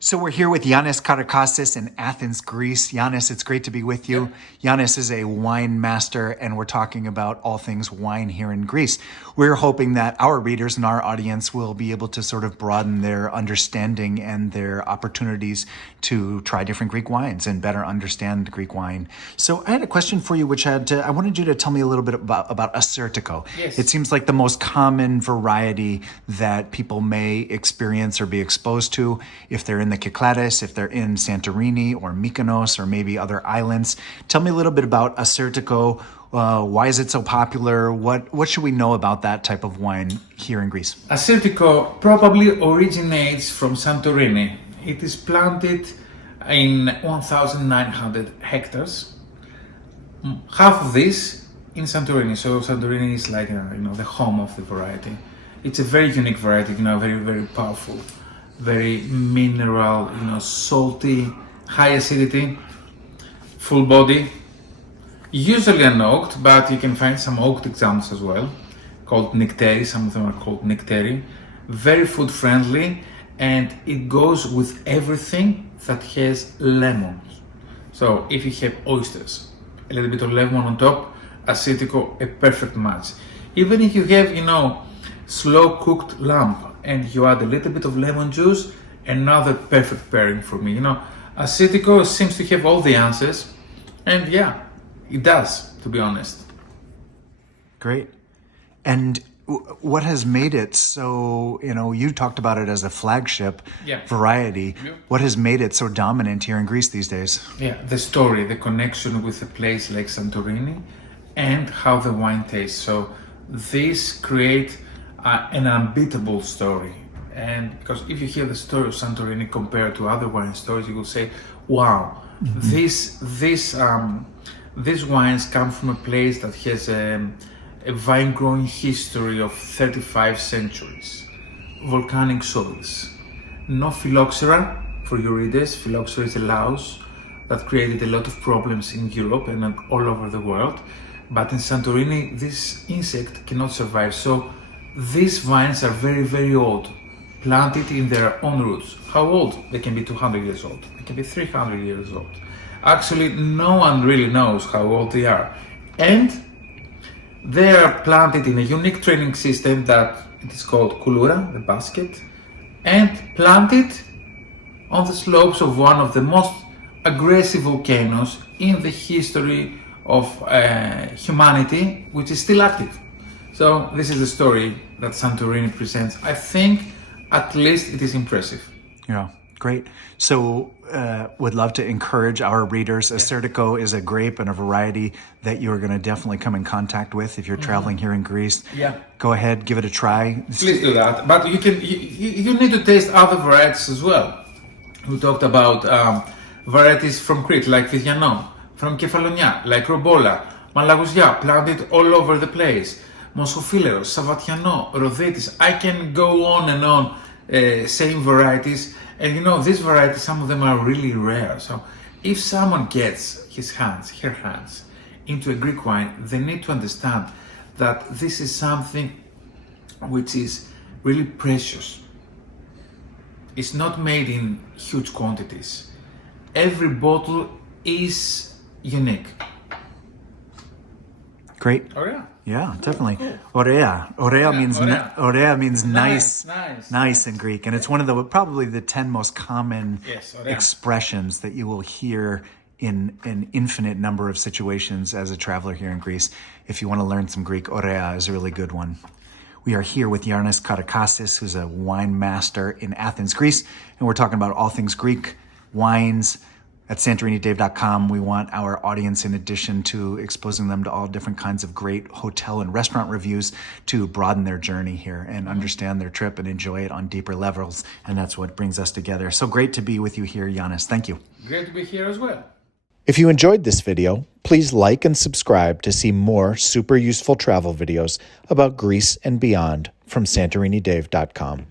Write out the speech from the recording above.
So we're here with Yannis Karakasis in Athens, Greece. Yannis, it's great to be with you. Yeah. Yannis is a wine master, and we're talking about all things wine here in Greece. We're hoping that our readers and our audience will be able to sort of broaden their understanding and their opportunities to try different Greek wines and better understand Greek wine. So I had a question for you, which I wanted you to tell me a little bit about Asyrtiko. Yes. It seems like the most common variety that people may experience or be exposed to if they're in the Karakasis, if they're in Santorini or Mykonos or maybe other islands. Tell me a little bit about Asyrtiko. Why is it so popular? What should we know about that type of wine here in Greece? Asyrtiko probably originates from Santorini. It is planted in 1,900 hectares. Half of this in Santorini. So Santorini is like the home of the variety. It's a very unique variety. Very very powerful, very mineral. Salty, high acidity, full body. Usually unoaked, but you can find some oaked examples as well, called Nectari. Some of them are called Nectari. Very food friendly, and it goes with everything that has lemons. So if you have oysters, a little bit of lemon on top, Asyrtiko, a perfect match. Even if you have, slow cooked lamb and you add a little bit of lemon juice, another perfect pairing for me. Asyrtiko seems to have all the answers, and yeah, it does, to be honest. Great. And what has made it so, you talked about it as a flagship variety. Yeah. What has made it so dominant here in Greece these days? Yeah, the story, the connection with a place like Santorini and how the wine tastes. So this create an unbeatable story. And because if you hear the story of Santorini compared to other wine stories, you will say, wow, these wines come from a place that has a vine growing history of 35 centuries, volcanic soils, no phylloxera. For your readers, phylloxera is a louse that created a lot of problems in Europe and all over the world, but in Santorini this insect cannot survive. So these vines are very very old, planted in their own roots. How old? They can be 200 years old, they can be 300 years old. Actually, no one really knows how old they are. And they are planted in a unique training system that it is called Kouloura, the basket, and planted on the slopes of one of the most aggressive volcanoes in the history of humanity, which is still active. So this is the story that Santorini presents. I think at least it is impressive. Yeah, great. So would love to encourage our readers. Asyrtiko is a grape and a variety that you're going to definitely come in contact with if you're traveling here in Greece. Yeah. Go ahead, give it a try. Please do that. But you need to taste other varieties as well. We talked about varieties from Crete, like Vidianon, from Kefalonia, like Robola, Malagousia, planted all over the place. Mosophileros, Savatiano, Roditis. I can go on and on saying varieties. And these varieties, some of them are really rare. So if someone gets her hands into a Greek wine, they need to understand that this is something which is really precious. It's not made in huge quantities. Every bottle is unique. Great. Oh yeah. Yeah, definitely. Cool. Orea. Orea means nice in Greek, and it's one of the probably the 10 most common expressions that you will hear in an infinite number of situations as a traveler here in Greece. If you want to learn some Greek, orea is a really good one. We are here with Yannis Karakasis, who's a wine master in Athens, Greece, and we're talking about all things Greek, wines. At SantoriniDave.com, we want our audience, in addition to exposing them to all different kinds of great hotel and restaurant reviews, to broaden their journey here and understand their trip and enjoy it on deeper levels. And that's what brings us together. So great to be with you here, Yannis. Thank you. Great to be here as well. If you enjoyed this video, please like and subscribe to see more super useful travel videos about Greece and beyond from SantoriniDave.com.